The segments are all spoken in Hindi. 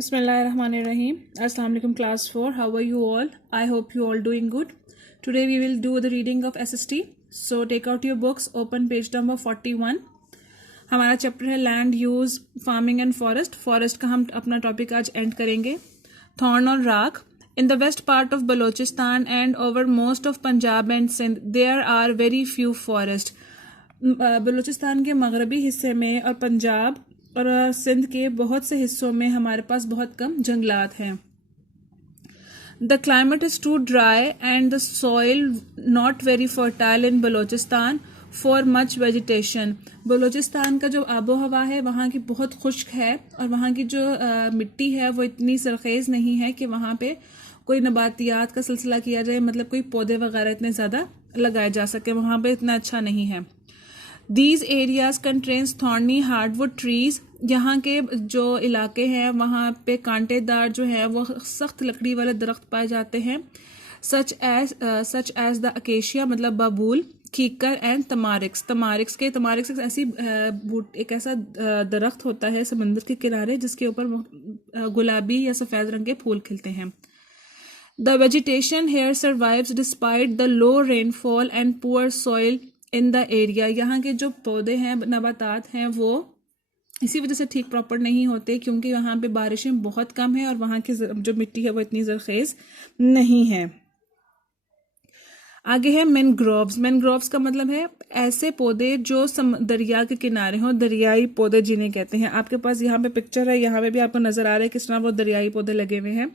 Bismillahirrahmanirrahim. Assalamu alaikum class 4. How are you all? I hope you all doing good. Today we will do the reading of SST. So take out your books, open page number 41. हमारा चैप्टर है land use farming and forest का हम अपना टॉपिक आज एंड करेंगे. थॉर्न और राख. In the west part of Balochistan and over most of Punjab and Sindh, there are very few forests. Balochistan के मगरबी हिस्से में और पंजाब और सिंध के बहुत से हिस्सों में हमारे पास बहुत कम जंगलात हैं. The climate is too dry and the soil not very fertile in Balochistan for much vegetation. Balochistan का जो आबो हवा है वहाँ की बहुत खुश्क है और वहाँ की जो मिट्टी है वो इतनी सरखेज़ नहीं है कि वहाँ पे कोई नबातियात का सिलसिला किया जाए, मतलब कोई पौधे वगैरह इतने ज़्यादा लगाए जा सके, वहाँ पे इतना अच्छा नहीं है. These areas contains thorny hardwood trees. यहाँ के जो इलाके हैं वहाँ पे कांटेदार जो है वो सख्त लकड़ी वाले दरख्त पाए जाते हैं. such as the acacia मतलब बाबूल, कीकर एंड तमारिक्स ऐसी एक ऐसा दरख्त होता है समंदर के किनारे जिसके ऊपर गुलाबी या सफ़ेद रंग के फूल खिलते हैं. The vegetation here survives despite the low rainfall and poor soil in the area. यहाँ के जो पौधे हैं, नबातात हैं, वो इसी वजह से ठीक प्रॉपर नहीं होते क्योंकि यहाँ पे बारिशें बहुत कम है और वहाँ की जो मिट्टी है वो इतनी ज़रखेज़ नहीं है. आगे है मैनग्रोव्स का मतलब है ऐसे पौधे जो दरिया के किनारे हों. दरियाई पौधे जिन्हें कहते हैं. आपके पास यहाँ पे पिक्चर है, यहाँ पे भी आपको नज़र आ रहा है किस तरह वो दरियाई पौधे लगे हुए हैं.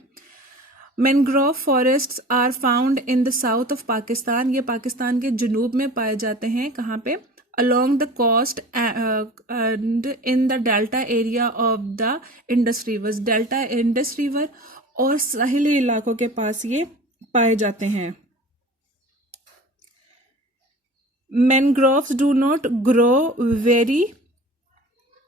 Mangrove forests are found in the south of Pakistan. ये पाकिस्तान के जनूब में पाए जाते हैं. कहाँ पे? along the coast and in the delta area of the Indus rivers. Delta Indus river और साहिली इलाकों के पास ये पाए जाते हैं. Mangroves do not grow very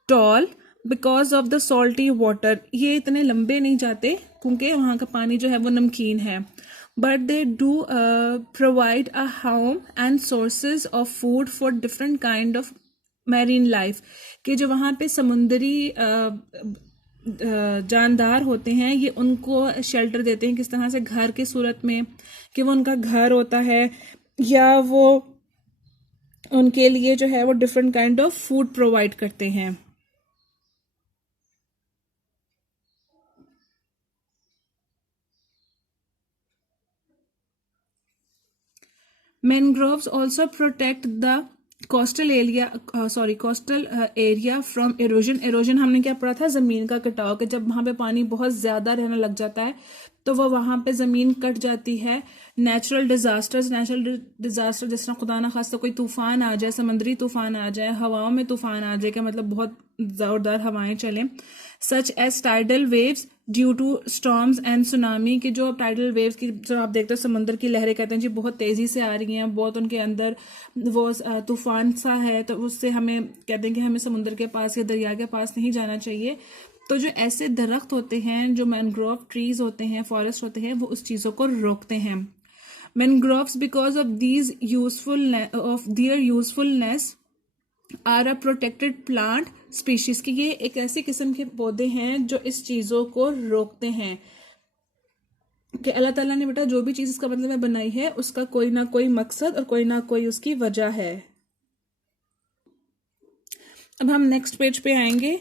tall because of the salty water. ये इतने लंबे नहीं जाते क्योंकि वहाँ का पानी जो है वो नमकीन है. But they do provide a home and sources of food for different kind of marine life. कि जो वहाँ पे समुंदरी जानदार होते हैं ये उनको शेल्टर देते हैं. किस तरह से? घर की सूरत में कि वो उनका घर होता है या वो उनके लिए जो है वो different kind of food provide करते हैं. Mangroves also protect the coastal area from erosion. erosion हमने क्या पढ़ा था? ज़मीन का कटाव. कि जब वहाँ पे पानी बहुत ज़्यादा रहने लग जाता है तो वो वहाँ पे ज़मीन कट जाती है. नेचुरल डिज़ास्टर जिस तरह खुदा ना खास्ता कोई तूफ़ान आ जाए, समंदरी तूफ़ान आ जाए, हवाओं में तूफ़ान आ जाए, कि मतलब बहुत ज़ोरदार हवाएं चलें. Such as tidal waves due to storms and tsunami. की जो टाइडल वेव्स की जो आप देखते हो समंदर की लहरें कहते हैं जी बहुत तेज़ी से आ रही हैं, बहुत उनके अंदर वो तूफ़ान सा है, तो उससे हमें कहते हैं कि हमें समुंदर के पास या दरिया के पास नहीं जाना चाहिए. तो जो ऐसे दरख्त होते हैं, जो मैनग्रोव ट्रीज होते हैं, फॉरेस्ट होते हैं, वो उस चीज़ों को रोकते हैं. Mangroves because of their usefulness are a protected plant species. की ये एक ऐसी किस्म के पौधे हैं जो इस चीज़ों को रोकते हैं. कि अल्लाह ताला ने बेटा जो भी चीज़ इसका मतलब है बनाई है उसका कोई ना कोई मकसद और कोई ना कोई उसकी वजह है. अब हम नेक्स्ट पेज पे आएंगे.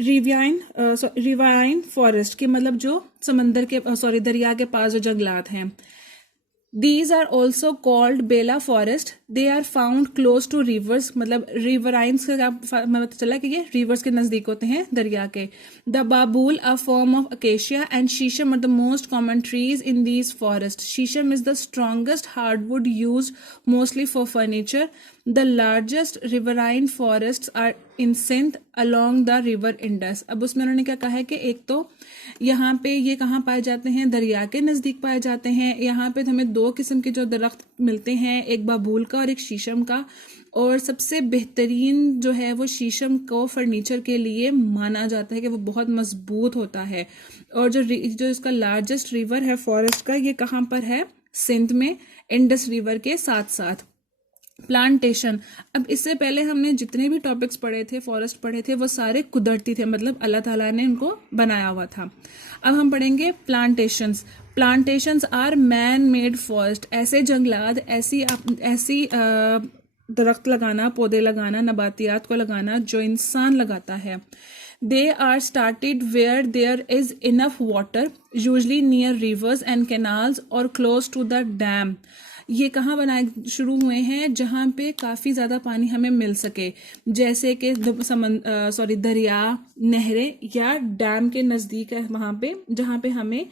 रिवाइन फॉरेस्ट के मतलब जो समंदर के दरिया के पास जो जंगलात हैं. These are also called Bela forest. They are found close to rivers. मतलब रिवराइंस का मतलब चला कि ये रिवर्स के नज़दीक होते हैं दरिया के. The babul, a form of acacia, and shisham are the most common trees in these forests. Shisham is the strongest hardwood used mostly for furniture. The largest riverine forests are in Sindh along the river Indus. अब उसमें उन्होंने क्या कहा है कि एक तो यहाँ पे ये कहाँ पाए जाते हैं? दरिया के नज़दीक पाए जाते हैं. यहाँ पे हमें दो किस्म के जो दरख्त मिलते हैं, एक बाबूल का और एक शीशम का. और सबसे बेहतरीन जो है वो शीशम को फर्नीचर के लिए माना जाता है कि वो बहुत मजबूत होता है. और जो इसका लार्जेस्ट रिवर है फॉरेस्ट का, ये कहाँ पर है? सिंध में, इंडस रिवर के साथ साथ. प्लांटेशन। अब इससे पहले हमने जितने भी टॉपिक्स पढ़े थे, फॉरेस्ट पढ़े थे, वो सारे कुदरती थे, मतलब अल्लाह ताला ने उनको बनाया हुआ था। अब हम पढ़ेंगे plantations. Plantations are man made forest, ऐसे जंगलात, ऐसी दरख्त लगाना, पौधे लगाना, नबातियात को लगाना जो इंसान लगाता है। They are started where there is enough water, usually near rivers and canals और क्लोज टू द डैम। ये कहाँ बनाए शुरू हुए हैं? जहाँ पे काफ़ी ज़्यादा पानी हमें मिल सके, जैसे कि दरिया, नहरें या डैम के नज़दीक है, वहाँ पे जहाँ पे हमें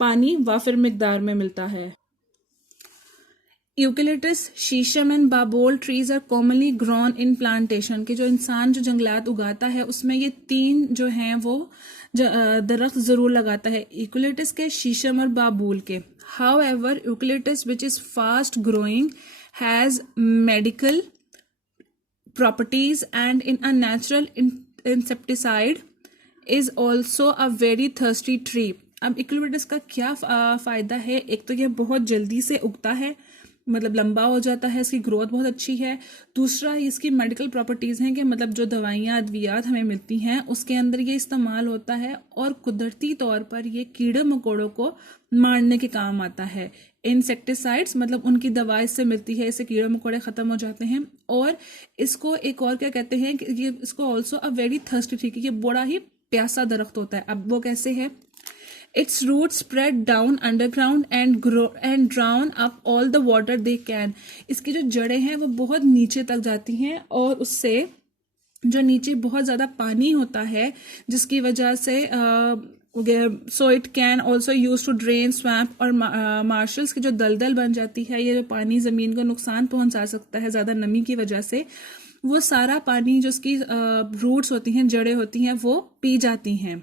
पानी वाफिर मिकदार में मिलता है। Eucalyptus, shisham and babool trees are commonly grown in plantation, के जो इंसान जो जंगलात उगाता है उसमें ये 3 जो हैं वो दरख्त ज़रूर लगाता है, यूकेलिप्टस के, शीशम और बाबूल के। However, eucalyptus, which is fast growing, has medical properties and in a natural insecticide is also a very thirsty tree. अब यूकेलिप्टस का क्या फ़ायदा है? एक तो ये बहुत जल्दी से उगता है, मतलब लंबा हो जाता है, इसकी ग्रोथ बहुत अच्छी है। दूसरा, इसकी मेडिकल प्रॉपर्टीज़ हैं कि मतलब जो दवाइयाँ अद्वियात हमें मिलती हैं उसके अंदर ये इस्तेमाल होता है, और कुदरती तौर पर ये कीड़े मकोड़ों को मारने के काम आता है। इंसेक्टिसाइड्स मतलब उनकी दवा इससे मिलती है, इससे कीड़े मकोड़े ख़त्म हो जाते हैं। और इसको एक और क्या कहते हैं कि ये इसको also a very thirsty tree, ये बड़ा ही प्यासा दरख्त होता है। अब वो कैसे है? Its roots spread down underground and grow and drown up all the water they can. इसकी जो जड़ें हैं वो बहुत नीचे तक जाती हैं, और उससे जो नीचे बहुत ज़्यादा पानी होता है जिसकी वजह से so it can also use to drain swamp और मार्शल्स की जो दलदल बन जाती है, ये जो पानी ज़मीन को नुकसान पहुंचा सकता है ज़्यादा नमी की वजह से, वो सारा पानी जो उसकी रूट्स होती हैं, जड़ें होती हैं, वो पी जाती हैं।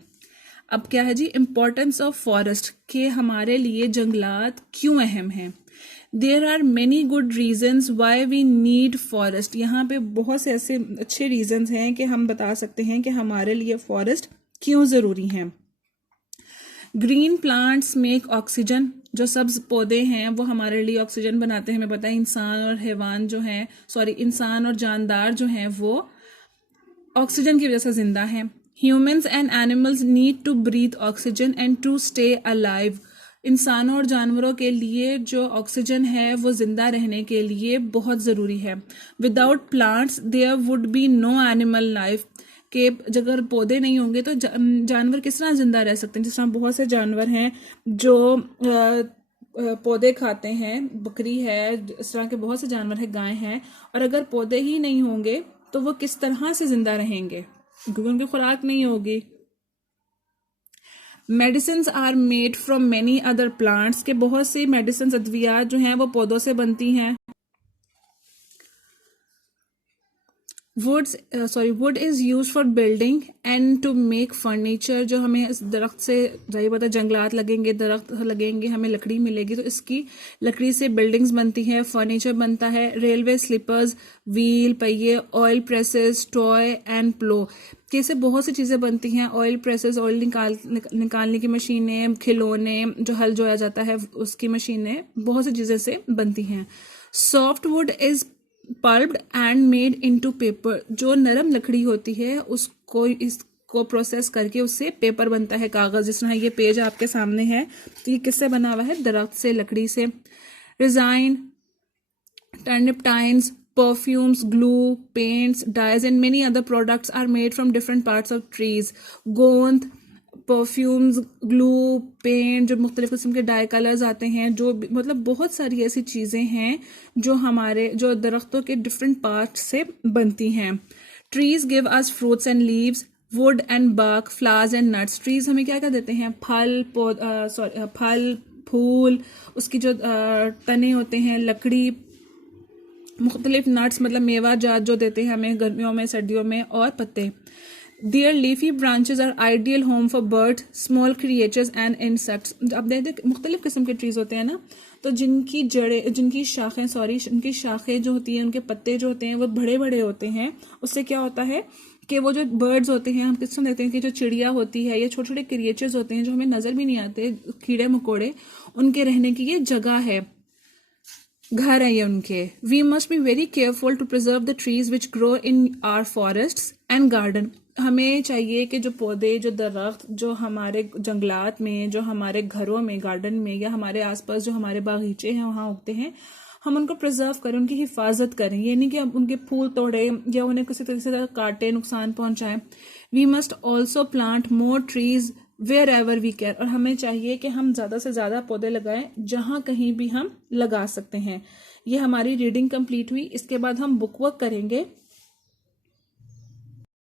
अब क्या है जी, इम्पोर्टेंस ऑफ फॉरेस्ट, के हमारे लिए जंगलात क्यों अहम हैं। There are many good reasons why we need forest. यहाँ पे बहुत से ऐसे अच्छे रीजन्स हैं कि हम बता सकते हैं कि हमारे लिए फॉरेस्ट क्यों ज़रूरी हैं। ग्रीन प्लांट्स मेक ऑक्सीजन, जो सब्ज पौधे हैं वो हमारे लिए ऑक्सीजन बनाते हैं। हमें पता है इंसान और हैवान जो हैं, इंसान और जानदार जो हैं वो ऑक्सीजन की वजह से जिंदा हैं। Humans and animals need to breathe oxygen and to stay alive. इंसानों और जानवरों के लिए जो ऑक्सीजन है वो जिंदा रहने के लिए बहुत ज़रूरी है। Without plants there would be no animal life, के अगर पौधे नहीं होंगे तो जानवर किस तरह जिंदा रह सकते हैं। जिस तरह बहुत से जानवर हैं जो पौधे खाते हैं, बकरी है, इस तरह के बहुत से जानवर हैं, गाय हैं, और अगर पौधे ही नहीं होंगे तो वो किस तरह से जिंदा रहेंगे, क्योंकि उनकी खुराक नहीं होगी। Medicines are made from many other plants, के बहुत सी मेडिसिन अद्वियात जो हैं वो पौधों से बनती हैं। Wood is use for building and to make furniture, जो हमें इस दरख्त से जाहिर बात है, जंगलात लगेंगे, दरख्त लगेंगे, हमें लकड़ी मिलेगी, तो इसकी लकड़ी से बिल्डिंग्स बनती हैं, फर्नीचर बनता है। रेलवे स्लीपर्स, व्हील, पहिए, ऑयल प्रेसेस, टॉय एंड प्लो, कैसे बहुत सी चीज़ें बनती हैं। ऑयल प्रेसेस, ऑयल निकालने की मशीनें, खिलौने, जो हल जोया जाता है उसकी मशीनें, बहुत सी चीज़ें से बनती हैं। Soft wood is pulped and made into paper, जो नरम लकड़ी होती है इसको प्रोसेस करके उससे पेपर बनता है, कागज़। जिस तरह ये पेज आपके सामने है तो ये किससे बना हुआ है? दरख्त से, लकड़ी से। Resin, turpentines, perfumes, glue, paints, dyes and many other products are made from different parts of trees. गोंद, परफ्यूम्स, ग्लू, पेंट, जो मुख्तलिफ किस्म के डाई कलर्स आते हैं, जो मतलब बहुत सारी ऐसी चीज़ें हैं जो हमारे जो दरख्तों के डिफरेंट पार्ट से बनती हैं। Trees give us fruits and leaves, would and bark, flowers and nuts. Trees हमें क्या क्या देते हैं? फल, फूल, उसकी जो तने होते हैं, लकड़ी, मुख्तलिफ नट्स मतलब मेवा जात जो देते हैं हमें गर्मियों में, सर्दियों में, और पत्ते। Their leafy branches are ideal home for birds, small creatures and insects. अब देखते मुख्तलिफ किस्म के ट्रीज होते हैं ना, तो जिनकी शाखें जो होती हैं, उनके पत्ते जो होते हैं वो बड़े बड़े होते हैं। उससे क्या होता है कि वो जो बर्ड्स होते हैं, हम किस तरह देखते हैं कि जो चिड़िया होती है या छोटे छोटे क्रिएचर्स होते हैं जो हमें नज़र भी नहीं आते, कीड़े मकोड़े, उनके रहने की ये जगह है। घर है ये उनके। We must be very careful to preserve the trees which grow in our forests and garden. हमें चाहिए कि जो पौधे, जो दरख्त, जो हमारे जंगलात में, जो हमारे घरों में, गार्डन में, या हमारे आसपास जो हमारे बागीचे हैं वहाँ उगते हैं, हम उनको प्रिजर्व करें, उनकी हिफाजत करें। ये नहीं कि हम उनके फूल तोड़े या उन्हें किसी तरह से काटे, नुकसान पहुंचाएं। We must also plant more trees wherever we can. और हमें चाहिए कि हम ज़्यादा से ज़्यादा पौधे लगाएं जहाँ कहीं भी हम लगा सकते हैं। ये हमारी रीडिंग कंप्लीट हुई। इसके बाद हम बुक वर्क करेंगे।